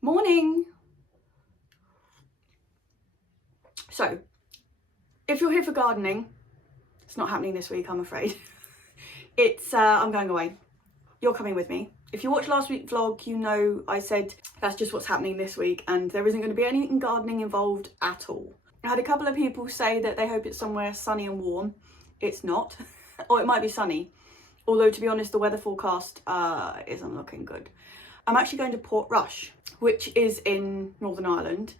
Morning. So, if you're here for gardening, it's not happening this week, I'm afraid. I'm going away. You're coming with me. If you watched last week's vlog, you know I said that's just what's happening this week and there isn't going to be anything gardening involved at all. I had a couple of people say that they hope it's somewhere sunny and warm. It's not. Or it might be sunny. Although, to be honest, the weather forecast isn't looking good. I'm actually going to Portrush, which is in Northern Ireland.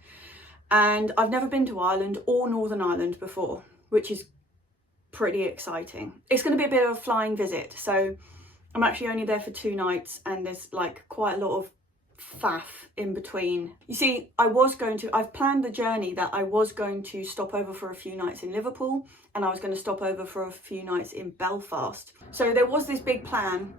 And I've never been to Ireland or Northern Ireland before, which is pretty exciting. It's going to be a bit of a flying visit. So I'm actually only there for 2 nights and there's like quite a lot of faff in between. You see, I've planned the journey that I was going to stop over for a few nights in Liverpool and I was going to stop over for a few nights in Belfast. So there was this big plan,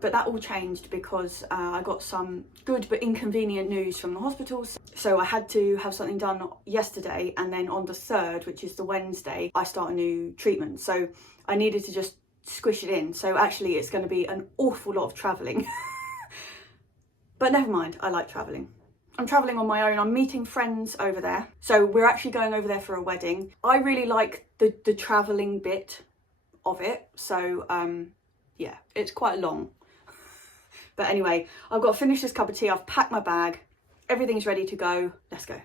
but that all changed because I got some good but inconvenient news from the hospitals. So I had to have something done yesterday, and then on the 3rd, which is the Wednesday, I start a new treatment. So I needed to just squish it in. So actually it's going to be an awful lot of travelling. But never mind, I like travelling. I'm travelling on my own, I'm meeting friends over there. So we're actually going over there for a wedding. I really like the travelling bit of it. So yeah, it's quite long. But anyway, I've got to finish this cup of tea, I've packed my bag, everything's ready to go, let's go.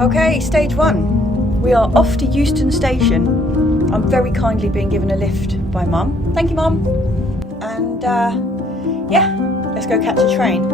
Okay, stage 1. We are off to Euston station. I'm very kindly being given a lift by Mum. Thank you, Mum. And yeah, let's go catch a train.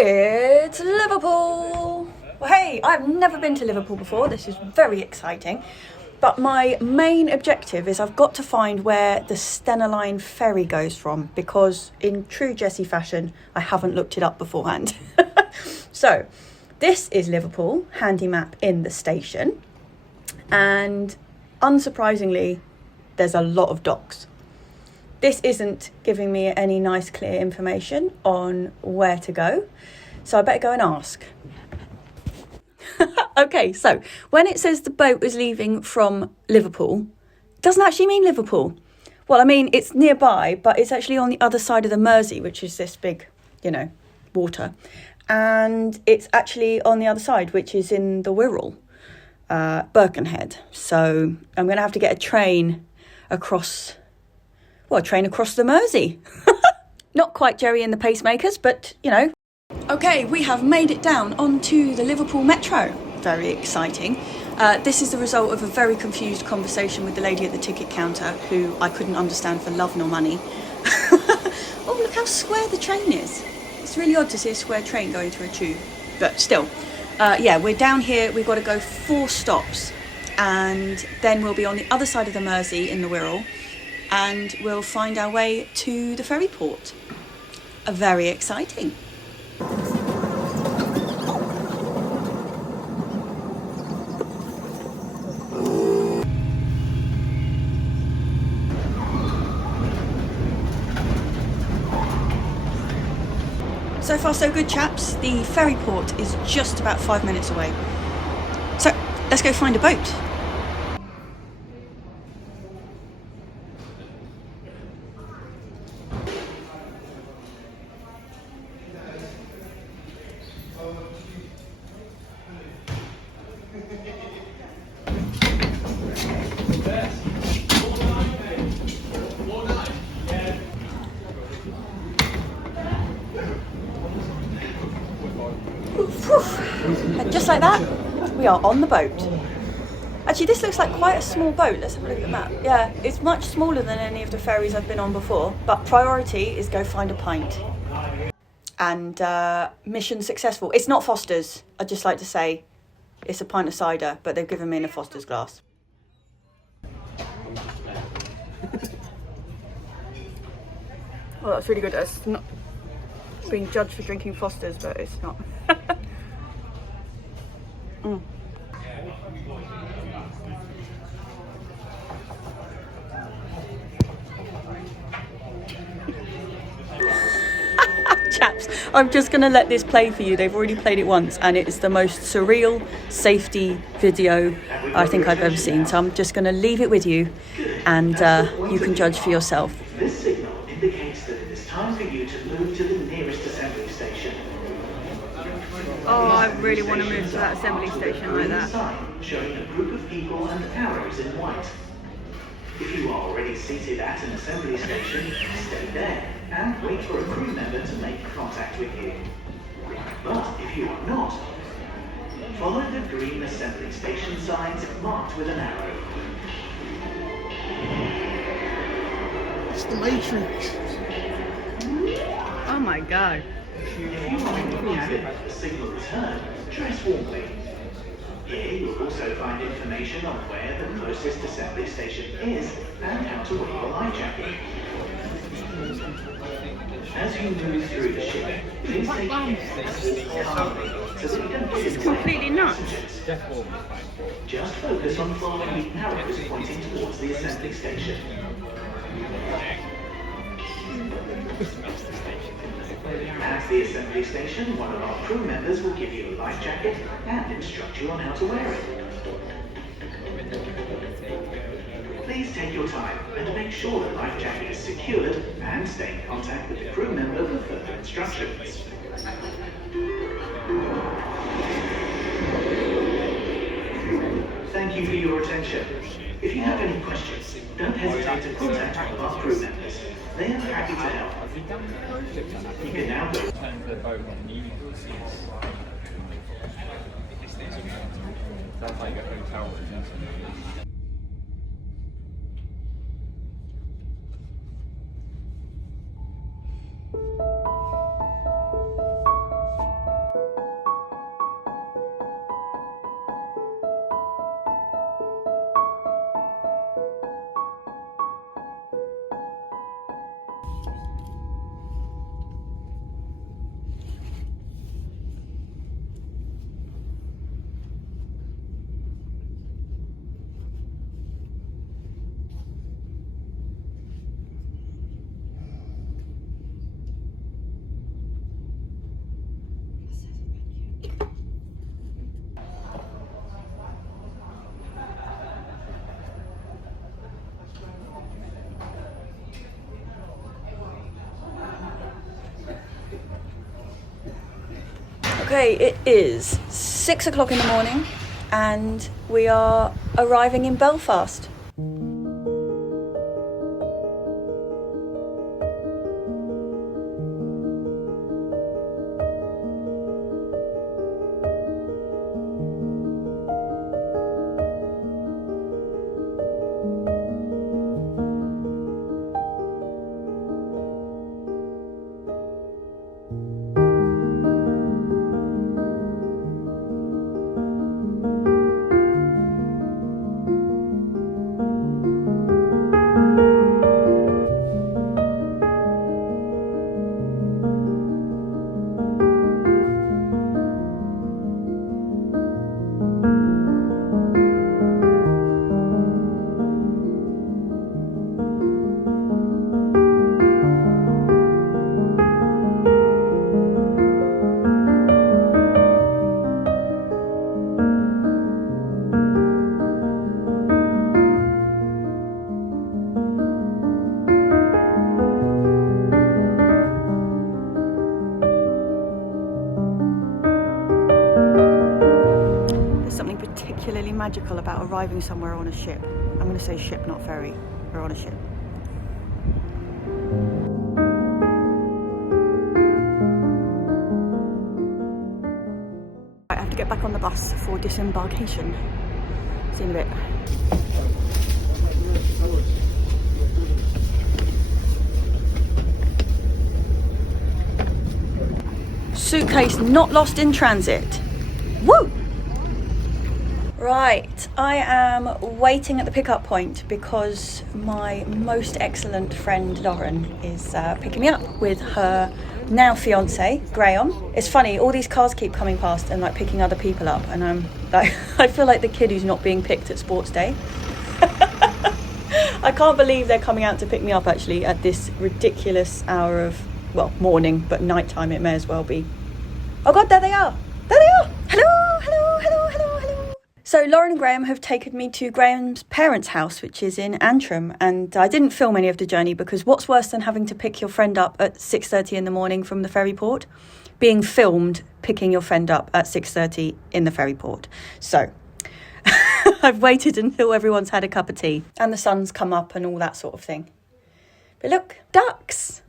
It's Liverpool! Well, hey, I've never been to Liverpool before. This is very exciting. But my main objective is I've got to find where the Stena Line ferry goes from, because in true Jessie fashion, I haven't looked it up beforehand. So, this is Liverpool, handy map in the station. And unsurprisingly, there's a lot of docks. This isn't giving me any nice clear information on where to go. So I better go and ask. Okay, so when it says the boat is leaving from Liverpool, it doesn't actually mean Liverpool. Well, I mean, it's nearby, but it's actually on the other side of the Mersey, which is this big, you know, water. And it's actually on the other side, which is in the Wirral, Birkenhead. So I'm going to have to get a train across the Mersey. Not quite Jerry and the Pacemakers, but, you know. Okay, we have made it down onto the Liverpool Metro. Very exciting. This is the result of a very confused conversation with the lady at the ticket counter, who I couldn't understand for love nor money. Oh, look how square the train is. It's really odd to see a square train going through a tube. But still, yeah, we're down here. We've got to go 4 stops. And then we'll be on the other side of the Mersey in the Wirral. And we'll find our way to the ferry port. Very exciting. So far so good, chaps. The ferry port is just about 5 minutes away. So let's go find a boat. And just like that, we are on the boat. Actually, this looks like quite a small boat. Let's have a look at the map. Yeah, it's much smaller than any of the ferries I've been on before, but priority is go find a pint. And mission successful. It's not Foster's, I'd just like to say. It's a pint of cider, but they've given me in a Foster's glass. Well, that's really good. It's not being judged for drinking Foster's, but it's not. Chaps, I'm just going to let this play for you. They've already played it once, and it's the most surreal safety video I think I've ever seen. So I'm just going to leave it with you, and you can judge for yourself. This signal indicates that it is time for you to move to the nearest assembly station. Oh, I really want to move to that assembly station like that. Sign showing a group of people and arrows in white. If you are already seated at an assembly station, stay there and wait for a crew member to make contact with you. But if you are not, follow the green assembly station signs marked with an arrow. It's the Matrix. Oh my god. If you are in the cabin with the signal return, dress warmly. Here you'll also find information on where the closest assembly station is and how to wear your life jacket. As you move through the ship, please take care and walk calmly so that you don't This is completely nuts. Just focus on following the arrows pointing towards the assembly station. At the assembly station, one of our crew members will give you a life jacket and instruct you on how to wear it. Please take your time and make sure the life jacket is secured and stay in contact with the crew member for further instructions. Thank you for your attention. If you have any questions, don't hesitate to contact one of our crew members. They are happy to help. You can now go. Turn the boat on new seats. That's like a hotel. Okay, it is 6 o'clock in the morning and we are arriving in Belfast. Particularly magical about arriving somewhere on a ship. I'm going to say ship, not ferry. We're on a ship. I have to get back on the bus for disembarkation. See you in a bit. Suitcase not lost in transit. Woo! Right, I am waiting at the pickup point because my most excellent friend Lauren is picking me up with her now fiance Graham. It's funny, all these cars keep coming past and like picking other people up, and I'm like, I feel like the kid who's not being picked at sports day. I can't believe they're coming out to pick me up actually at this ridiculous hour of, well, morning, but nighttime it may as well be. Oh God, there they are! There they are! Hello, hello, hello, hello, hello. So Lauren and Graham have taken me to Graham's parents' house, which is in Antrim, and I didn't film any of the journey because what's worse than having to pick your friend up at 6:30 in the morning from the ferry port? Being filmed picking your friend up at 6:30 in the ferry port. So I've waited until everyone's had a cup of tea and the sun's come up and all that sort of thing. But look, ducks!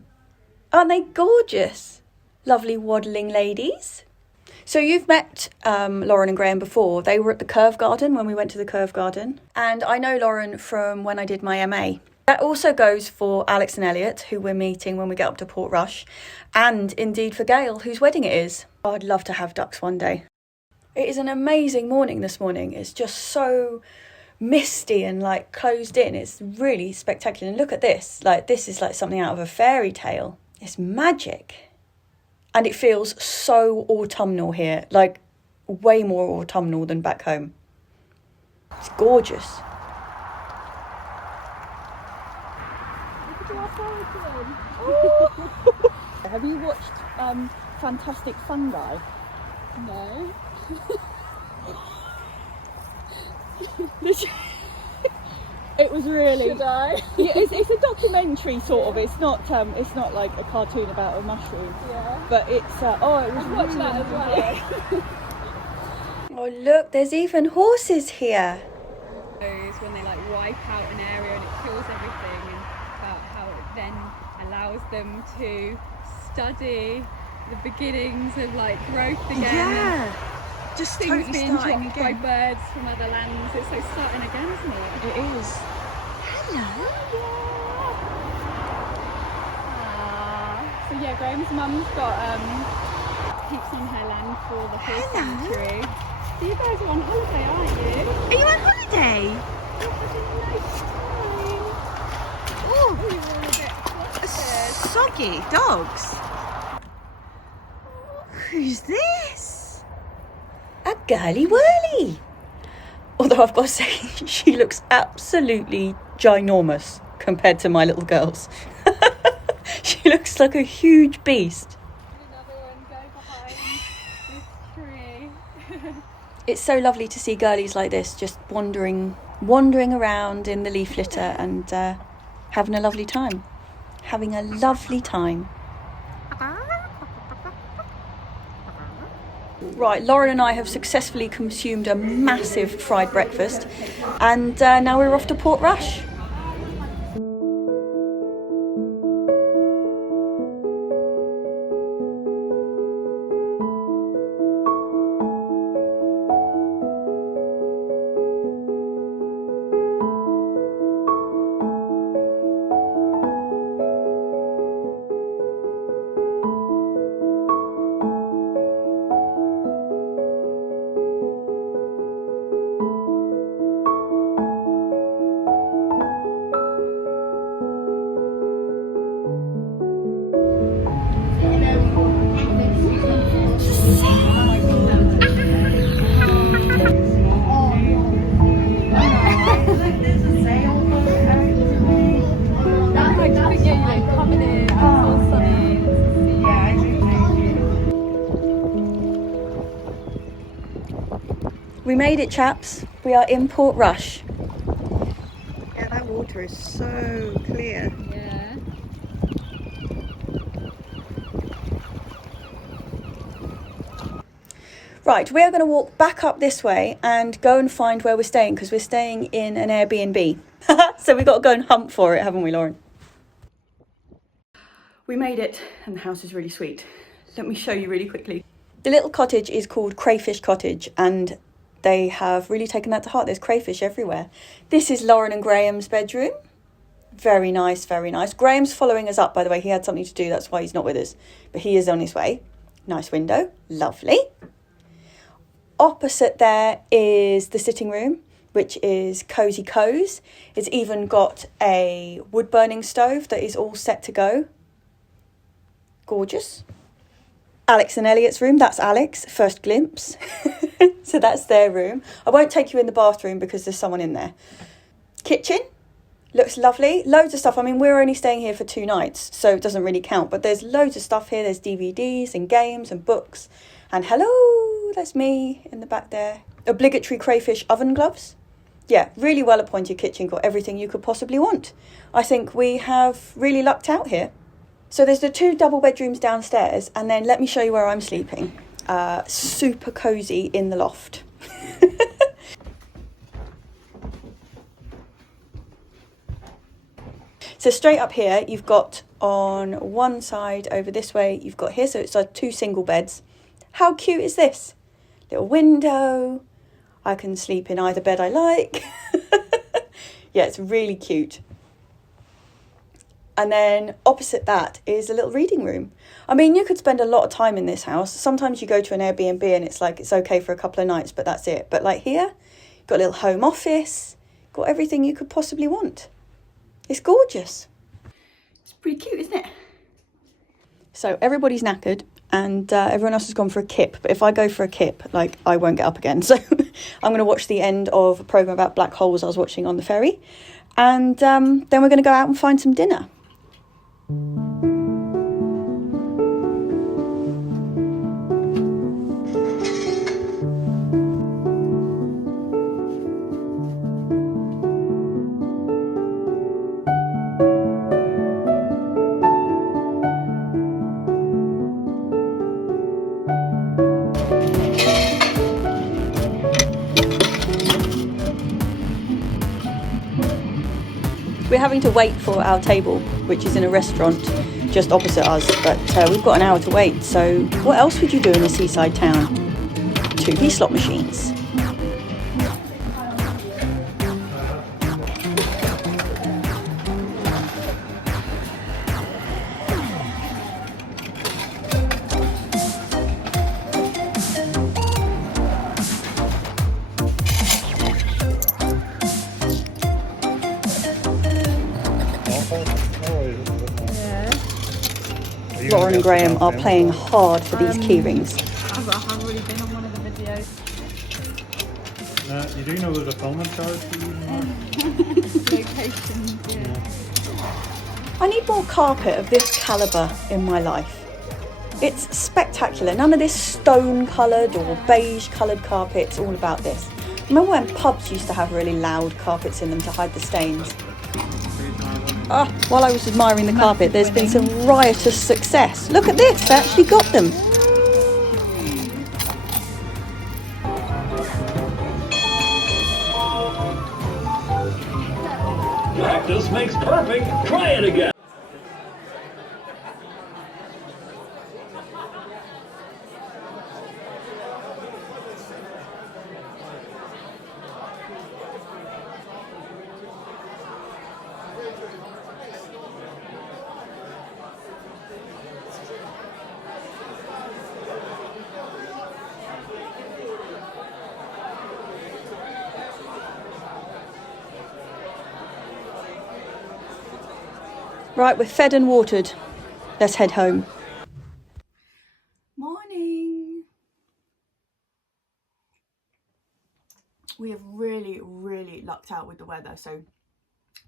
Aren't they gorgeous? Lovely waddling ladies. So you've met Lauren and Graham before. They were at the Curve Garden when we went to the Curve Garden. And I know Lauren from when I did my MA. That also goes for Alex and Elliot, who we're meeting when we get up to Portrush. And indeed for Gail, whose wedding it is. Oh, I'd love to have ducks one day. It is an amazing morning this morning. It's just so misty and like closed in. It's really spectacular. And look at this. Like, this is like something out of a fairy tale. It's magic. And it feels so autumnal here, like way more autumnal than back home. It's gorgeous. Have you watched Fantastic Fungi? No. It was really. Should I? Yeah, it's a documentary sort of. It's not like a cartoon about a mushroom. Yeah. But it's it was. I've watched that as well. Oh look, there's even horses here. When they like wipe out an area and it kills everything, and about how it then allows them to study the beginnings of like growth again. Yeah. Just Things totally being starting dropped by again. birds from other lands. It's like starting again, isn't it? It is. Hello. So yeah, Graham's mum's got heaps on her land for the horse sanctuary. So you guys are on holiday, aren't you? Are you on holiday? You're having a nice time. Oh, You're all a bit flustered. soggy dogs. Who's this? A girly whirly. Although I've got to say, she looks absolutely ginormous compared to my little girls. She looks like a huge beast. Another one go behind this tree. It's so lovely to see girlies like this just wandering around in the leaf litter and having a lovely time. Having a lovely time. Right, Lauren and I have successfully consumed a massive fried breakfast, and now we're off to Portrush. We made it, chaps. We are in Portrush. Yeah, that water is so clear. Yeah. Right, we are going to walk back up this way and go and find where we're staying, because we're staying in an Airbnb. So we've got to go and hunt for it, haven't we, Lauren? We made it, and the house is really sweet. Let me show you really quickly. The little cottage is called Crayfish Cottage, and they have really taken that to heart. There's crayfish everywhere. This is Lauren and Graham's bedroom. Very nice, very nice. Graham's following us up, by the way. He had something to do, that's why he's not with us. But he is on his way. Nice window, lovely. Opposite there is the sitting room, which is Cozy Co's. It's even got a wood burning stove that is all set to go. Gorgeous. Alex and Elliot's room, that's Alex, first glimpse. So that's their room. I won't take you in the bathroom because there's someone in there. Kitchen, looks lovely. Loads of stuff. I mean, we're only staying here for 2 nights, so it doesn't really count. But there's loads of stuff here. There's DVDs and games and books. And hello, that's me in the back there. Obligatory crayfish oven gloves. Yeah, really well appointed kitchen. Got everything you could possibly want. I think we have really lucked out here. So there's the 2 double bedrooms downstairs, and then let me show you where I'm sleeping. Super cosy in the loft. So straight up here, you've got on one side over this way, you've got here, so it's 2 single beds. How cute is this? Little window. I can sleep in either bed I like. Yeah, it's really cute. And then opposite that is a little reading room. I mean, you could spend a lot of time in this house. Sometimes you go to an Airbnb and it's like, it's okay for a couple of nights, but that's it. But like here, got a little home office, got everything you could possibly want. It's gorgeous. It's pretty cute, isn't it? So everybody's knackered and everyone else has gone for a kip. But if I go for a kip, like, I won't get up again. So I'm going to watch the end of a programme about black holes I was watching on the ferry. And then we're going to go out and find some dinner. We're having to wait for our table, which is in a restaurant just opposite us, but we've got an hour to wait. So what else would you do in a seaside town? 2p slot machines. Lauren and Graham are playing hard for these key rings. I've already been on one of the videos. You do know there's a filming charge for you? Locations, yeah. I need more carpet of this calibre in my life. It's spectacular. None of this stone coloured or beige coloured carpet. It's all about this. Remember when pubs used to have really loud carpets in them to hide the stains? While I was admiring the carpet, there's been some riotous success. Look at this, they actually got them. Practice makes perfect. Try it again. Right, we're fed and watered. Let's head home. Morning. We have really lucked out with the weather, so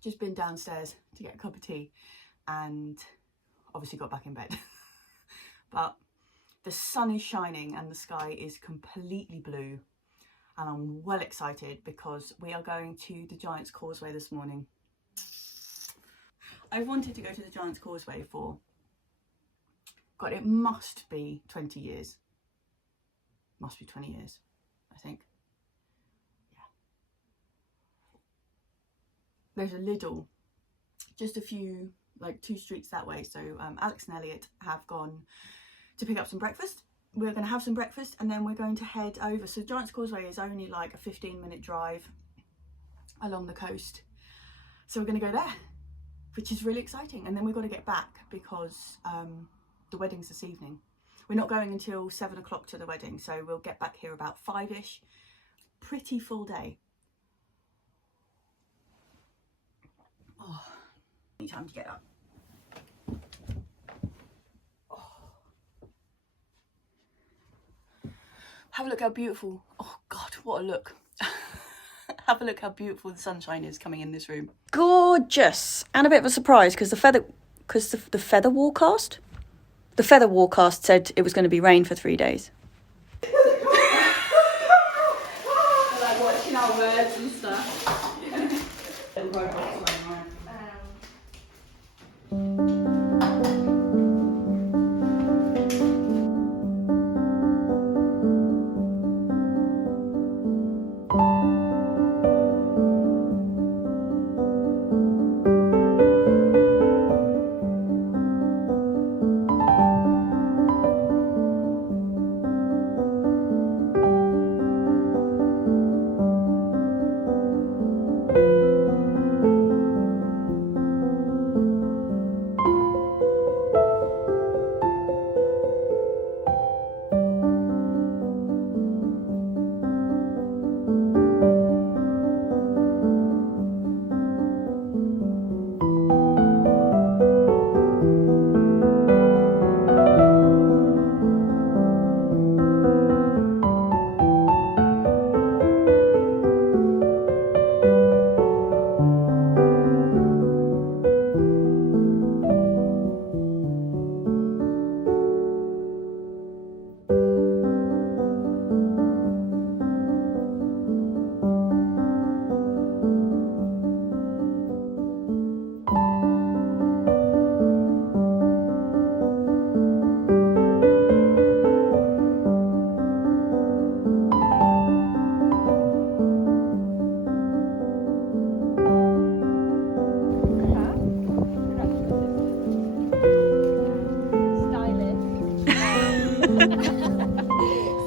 just been downstairs to get a cup of tea and obviously got back in bed. But the sun is shining and the sky is completely blue, and I'm well excited because we are going to the Giant's Causeway this morning. I've wanted to go to the Giant's Causeway for, God, it must be 20 years. Must be 20 years, I think. Yeah. There's a Lidl, just a few, like 2 streets that way. So Alex and Elliot have gone to pick up some breakfast. We're going to have some breakfast and then we're going to head over. So Giant's Causeway is only like a 15-minute drive along the coast. So we're going to go there, which is really exciting. And then we've got to get back because the wedding's this evening. We're not going until 7 o'clock to the wedding, so we'll get back here about 5ish. Pretty full day. Oh, need time to get up. Oh. Have a look how beautiful. Oh God, what a look. Have a look how beautiful the sunshine is coming in this room. Gorgeous. And a bit of a surprise because the feather warcast? The feather warcast said it was going to be rain for 3 days. Like watching our words and stuff.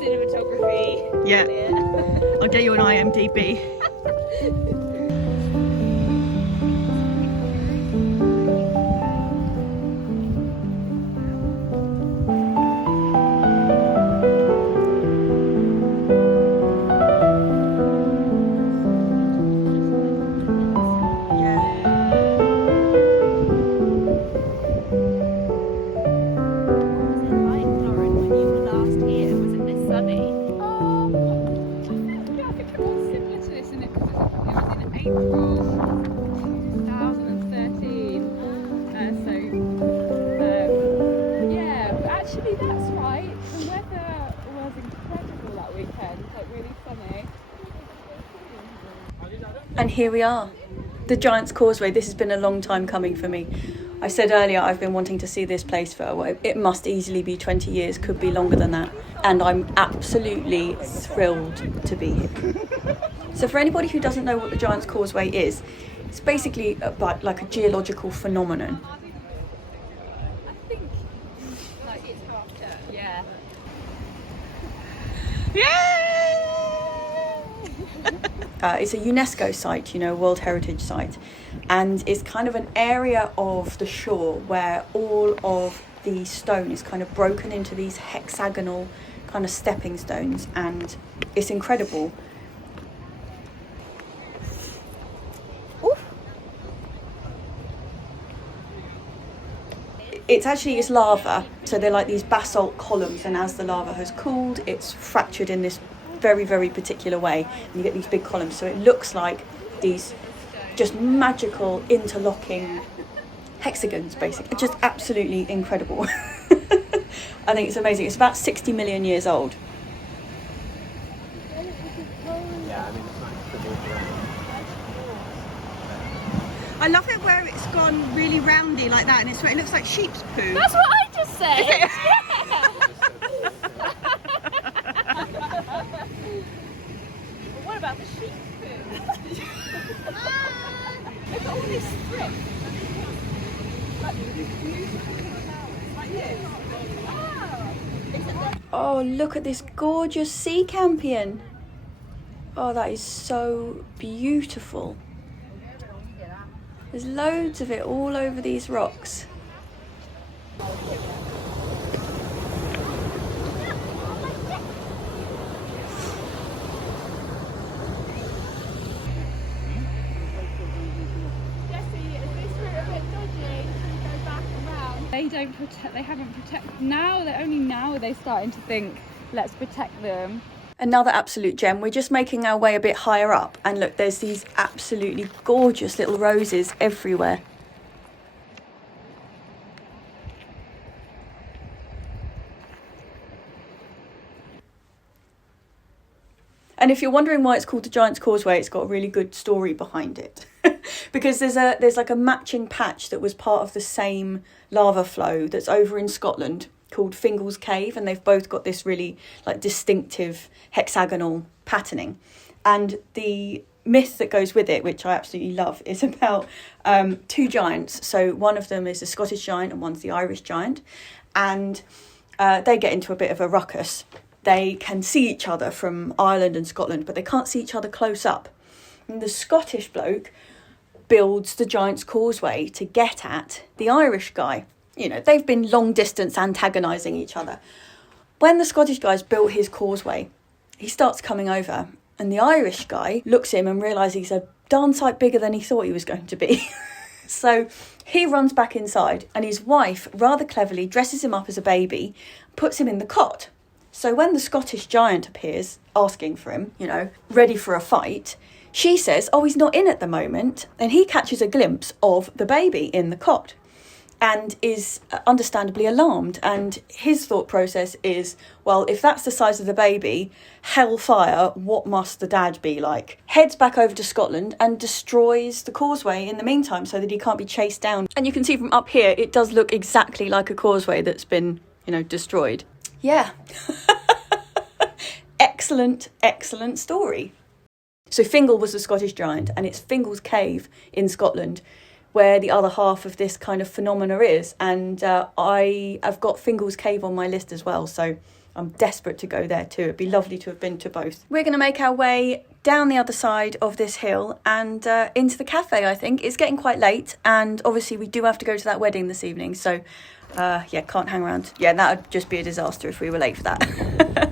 Cinematography. Yeah. I'll get you an IMDb. April 2013. Yeah, but actually that's right. The weather was incredible that weekend, like really sunny. And here we are, the Giant's Causeway. This has been a long time coming for me. I said earlier I've been wanting to see this place for a while. It must easily be 20 years, could be longer than that. And I'm absolutely thrilled to be here. So for anybody who doesn't know what the Giant's Causeway is, It's basically like a geological phenomenon. I think, like, it's after. Yeah. It's a UNESCO site, you know, World Heritage Site, and it's kind of an area of the shore where all of the stone is kind of broken into these hexagonal kind of stepping stones, and it's incredible. It's lava, so they're like these basalt columns, and as the lava has cooled, it's fractured in this very, very particular way, and you get these big columns, so it looks like these just magical interlocking hexagons, basically. Just absolutely incredible. I think it's amazing. It's about 60 million years old. I love it where it's gone really roundy like that, and it looks like sheep's poo. That's what I just said. Yeah. What about the sheep poo? Look at all this strip. Like these beautiful flowers, like this. Oh, look at this gorgeous sea campion. Oh, that is so beautiful. There's loads of it all over these rocks. They don't protect, they haven't protected, only now they're starting to think, let's protect them. Another absolute gem. We're just making our way a bit higher up, and look, there's these absolutely gorgeous little roses everywhere. And if you're wondering why it's called the Giant's Causeway, it's got a really good story behind it. Because there's like a matching patch that was part of the same lava flow that's over in Scotland called Fingal's Cave, and they've both got this really like distinctive hexagonal patterning. And the myth that goes with it, which I absolutely love, is about two giants. So one of them is the Scottish giant and one's the Irish giant, and they get into a bit of a ruckus. They can see each other from Ireland and Scotland, but they can't see each other close up. And the Scottish bloke builds the Giant's Causeway to get at the Irish guy. You know, they've been long distance antagonising each other. When the Scottish guy's built his causeway, he starts coming over, and the Irish guy looks at him and realises he's a darn sight bigger than he thought he was going to be. So he runs back inside, and his wife rather cleverly dresses him up as a baby, puts him in the cot. So when the Scottish giant appears, asking for him, you know, ready for a fight, she says, oh, he's not in at the moment. And he catches a glimpse of the baby in the cot and is understandably alarmed. And his thought process is, well, if that's the size of the baby, hellfire, what must the dad be like? Heads back over to Scotland and destroys the causeway in the meantime so that he can't be chased down. And you can see from up here, it does look exactly like a causeway that's been, you know, destroyed. Yeah. Excellent, excellent story. So Fingal was the Scottish giant, and it's Fingal's Cave in Scotland where the other half of this kind of phenomena is. And I have got Fingal's Cave on my list as well, so I'm desperate to go there too. It'd be lovely to have been to both. We're going to make our way down the other side of this hill and into the cafe, I think. It's getting quite late, and obviously we do have to go to that wedding this evening, so yeah, can't hang around. Yeah, that would just be a disaster if we were late for that.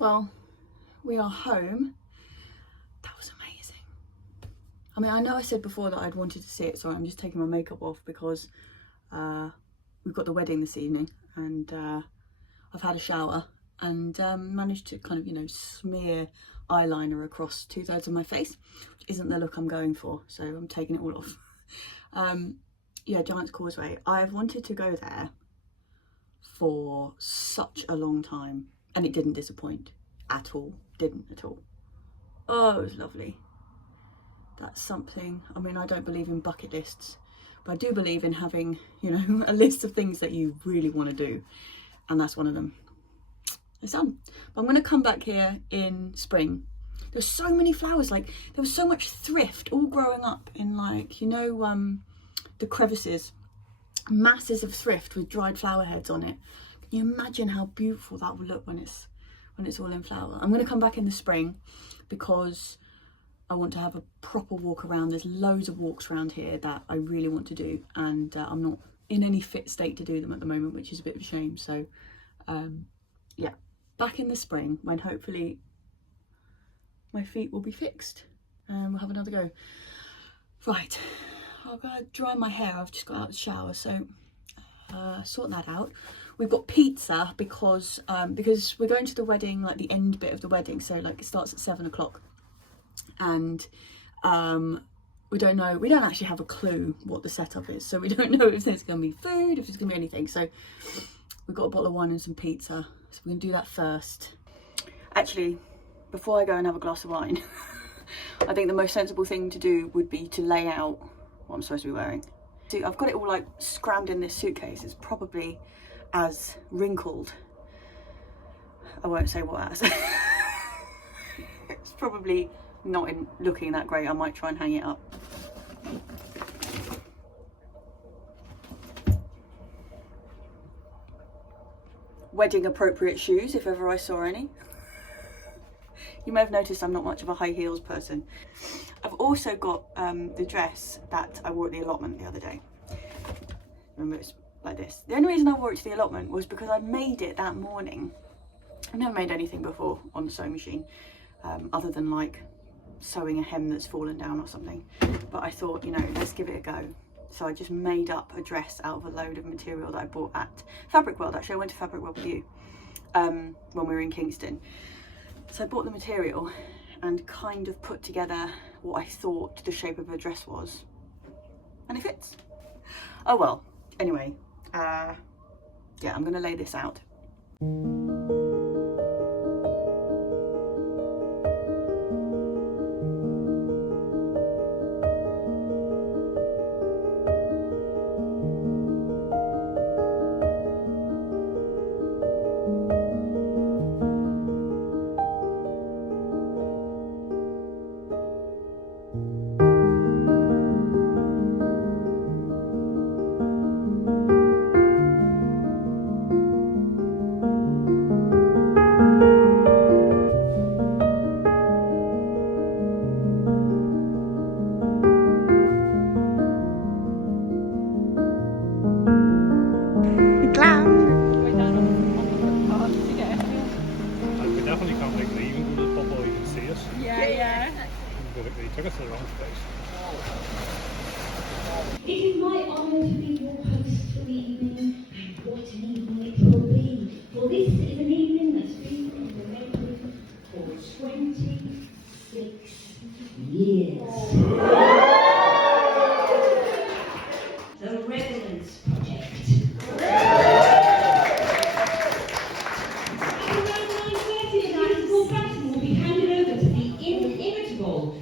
Well, we are home. That was amazing. I mean, I know I said before that I'd wanted to see it, so I'm just taking my makeup off because we've got the wedding this evening, and I've had a shower and managed to kind of, you know, smear eyeliner across 2/3 of my face, which isn't the look I'm going for, so I'm taking it all off. Yeah, Giant's Causeway. I've wanted to go there for such a long time, and it didn't disappoint at all. Didn't at all. Oh, it was lovely. That's something. I mean, I don't believe in bucket lists, but I do believe in having, you know, a list of things that you really want to do, and that's one of them. It's done. But I'm going to come back here in spring. There's so many flowers, like there was so much thrift all growing up in, like, you know, the crevices, masses of thrift with dried flower heads on it. Can you imagine how beautiful that will look when it's all in flower? I'm going to come back in the spring because I want to have a proper walk around. There's loads of walks around here that I really want to do, and I'm not in any fit state to do them at the moment, which is a bit of a shame. So yeah, back in the spring when hopefully my feet will be fixed and we'll have another go. Right, I'll go dry my hair. I've just got out of the shower, so sort that out. We've got pizza because we're going to the wedding, like the end bit of the wedding, so like it starts at 7 o'clock, and we don't actually have a clue what the setup is, so we don't know if there's going to be food, if there's going to be anything. So we've got a bottle of wine and some pizza, so we're going to do that first. Actually, before I go and have a glass of wine, I think the most sensible thing to do would be to lay out what I'm supposed to be wearing. See, I've got it all like scrammed in this suitcase. It's probably as wrinkled, I won't say what as. It's probably not looking that great. I might try and hang it up. Wedding appropriate shoes, if ever I saw any. You may have noticed I'm not much of a high heels person. I've also got the dress that I wore at the allotment the other day. Remember, it's like this. The only reason I wore it to the allotment was because I made it that morning. I've never made anything before on the sewing machine, other than like sewing a hem that's fallen down or something. But I thought, you know, let's give it a go. So I just made up a dress out of a load of material that I bought at Fabric World. Actually, I went to Fabric World with you when we were in Kingston. So I bought the material and kind of put together what I thought the shape of a dress was, and it fits. Oh well, anyway, yeah, I'm gonna lay this out. took us to the wrong place. It is my honour to be your host for the evening, and what an evening it will be. For this is an evening that's been in the making for 26 years. The Relevance Project. Around 9:30, the beautiful baton will be handed over to the inimitable.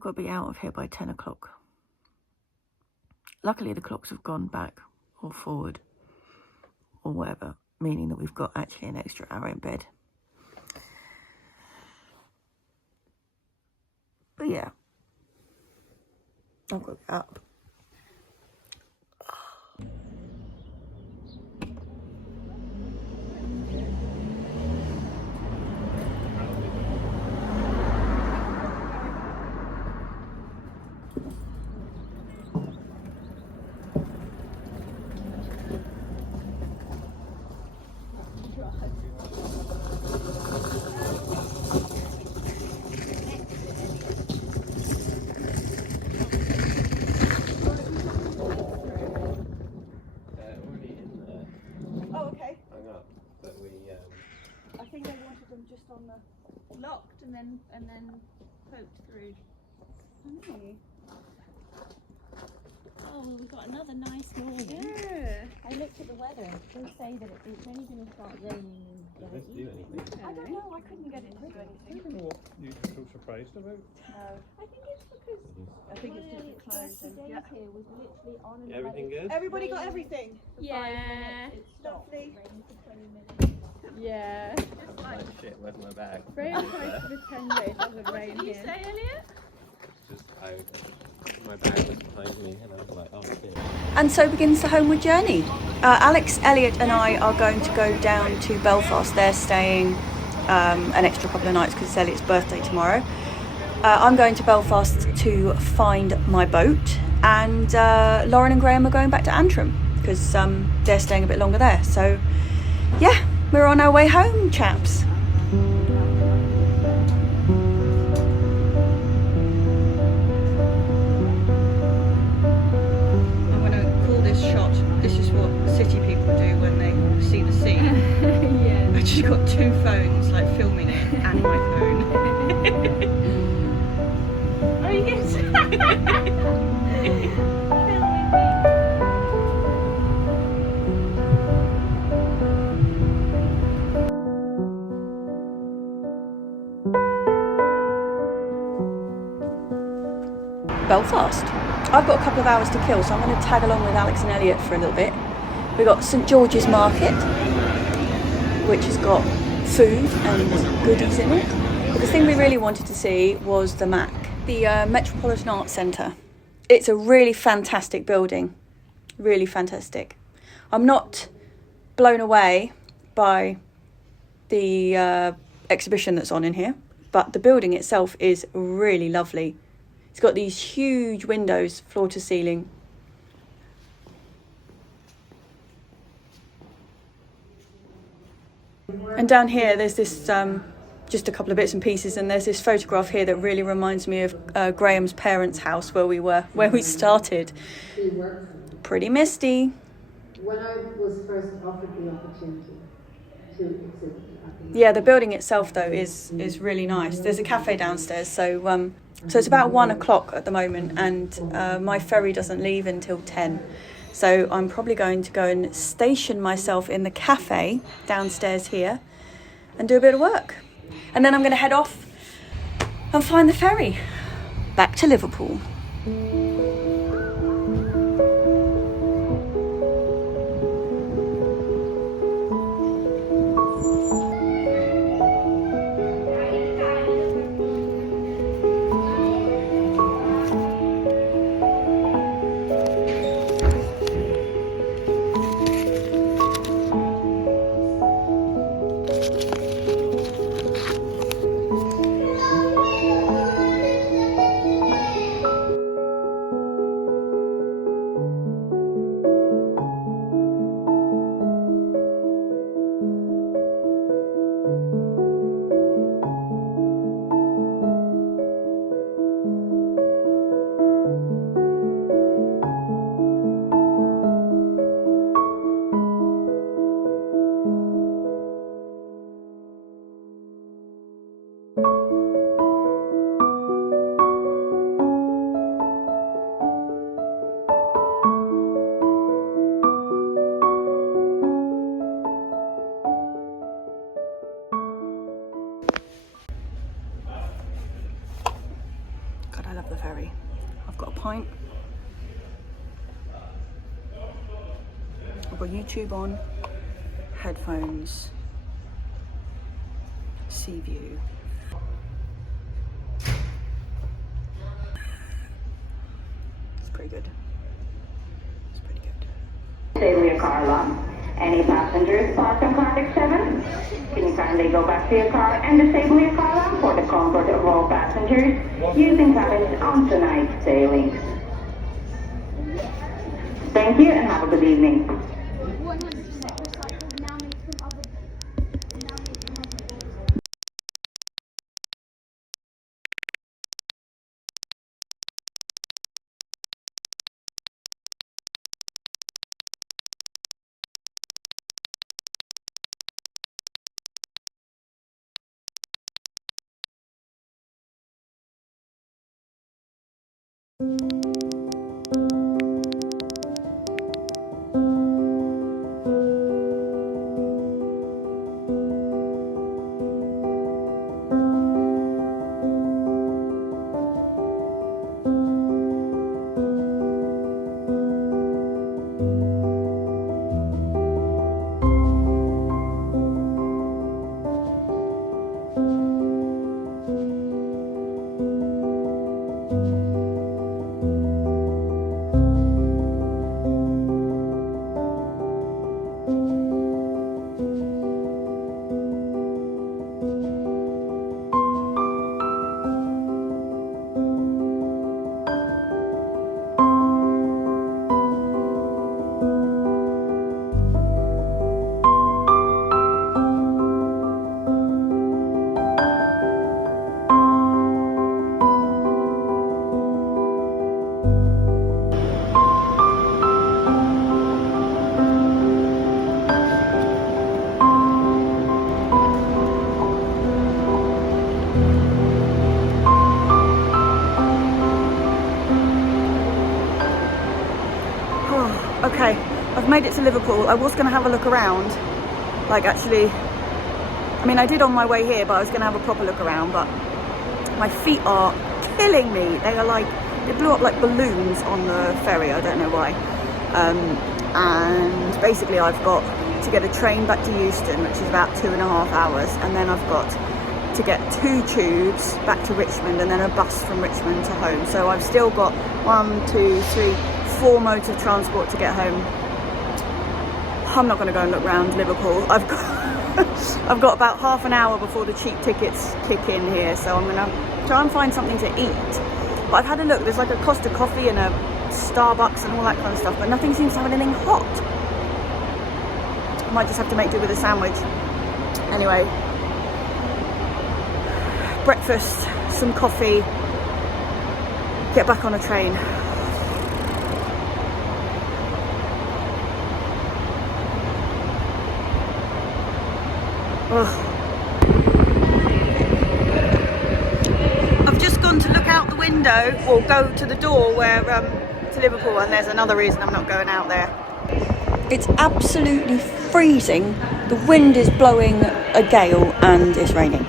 we've got to be out of here by 10 o'clock. Luckily the clocks have gone back or forward or whatever, meaning that we've got actually an extra hour in bed. But yeah, I've got to get up. Locked and then poked through. Oh, well, we've got another nice morning. Yeah. I looked at the weather. They say that it's only going to start raining in Let's do anything. I don't know, I couldn't get it to do I anything. don't know what you feel surprised about. No. I think it's because I think it's just the the clothes first and days here was literally on and Everything like, good? everybody got everything. Yeah. it stopped. Lovely. It rained for 20 minutes. Yeah. Like shit, where's my bag? Very close to pretend that it doesn't rain Did you here. say earlier? Just my bag was behind me and I was like, oh shit. And so begins the homeward journey. Alex, Elliot and I are going to go down to Belfast. They're staying an extra couple of nights because it's Elliot's birthday tomorrow. I'm going to Belfast to find my boat, and Lauren and Graham are going back to Antrim because they're staying a bit longer there. So yeah, we're on our way home, chaps. I'm going to call this shot. This is what city people do when they see the sea. Yeah. I just got two phones, like filming it, and my phone. Oh, you get Belfast. I've got a couple of hours to kill, so I'm going to tag along with Alex and Elliot for a little bit. We've got St George's Market, which has got food and goodies in it. But the thing we really wanted to see was the MAC, the Metropolitan Arts Centre. It's a really fantastic building, really fantastic. I'm not blown away by the exhibition that's on in here, but the building itself is really lovely. It's got these huge windows, floor to ceiling. And down here there's this, just a couple of bits and pieces, and there's this photograph here that really reminds me of Graham's parents' house where we started. Pretty misty. When I was first offered the opportunity to exhibit, Yeah, the building itself though is really nice. There's a cafe downstairs, so it's about 1 o'clock at the moment, and my ferry doesn't leave until 10. So I'm probably going to go and station myself in the cafe downstairs here and do a bit of work. And then I'm going to head off and find the ferry back to Liverpool. got YouTube on, headphones, sea view. It's pretty good. It's pretty good. Disable your car alarm. Any passengers parked on car deck 7? Can you kindly go back to your car and disable your car alarm for the comfort of all passengers using cabins on tonight's sailings? Thank you and have a good evening. 100% recycled now made from other. Okay, I've made it to Liverpool. I was going to have a look around, like actually, I mean I did on my way here, but I was going to have a proper look around, but my feet are killing me. They are like, they blew up like balloons on the ferry, I don't know why. And basically I've got to get a train back to Euston, which is about 2.5 hours, and then I've got to get 2 tubes back to Richmond and then a bus from Richmond to home. So I've still got 4 modes of transport to get home. I'm not going to go and look around Liverpool. I've got about half an hour before the cheap tickets kick in here, so I'm going to try and find something to eat. But I've had a look, there's like a Costa Coffee and a Starbucks and all that kind of stuff, but nothing seems to have anything hot. I might just have to make do with a sandwich. Anyway, breakfast, some coffee, get back on a train. Ugh. I've just gone to look out the window, or go to the door where to Liverpool, and there's another reason I'm not going out there. It's absolutely freezing. The wind is blowing a gale and it's raining.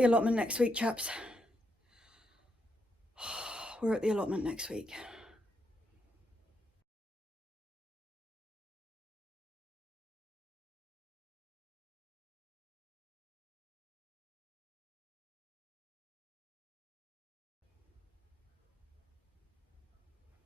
at the allotment next week, chaps. We're at the allotment next week.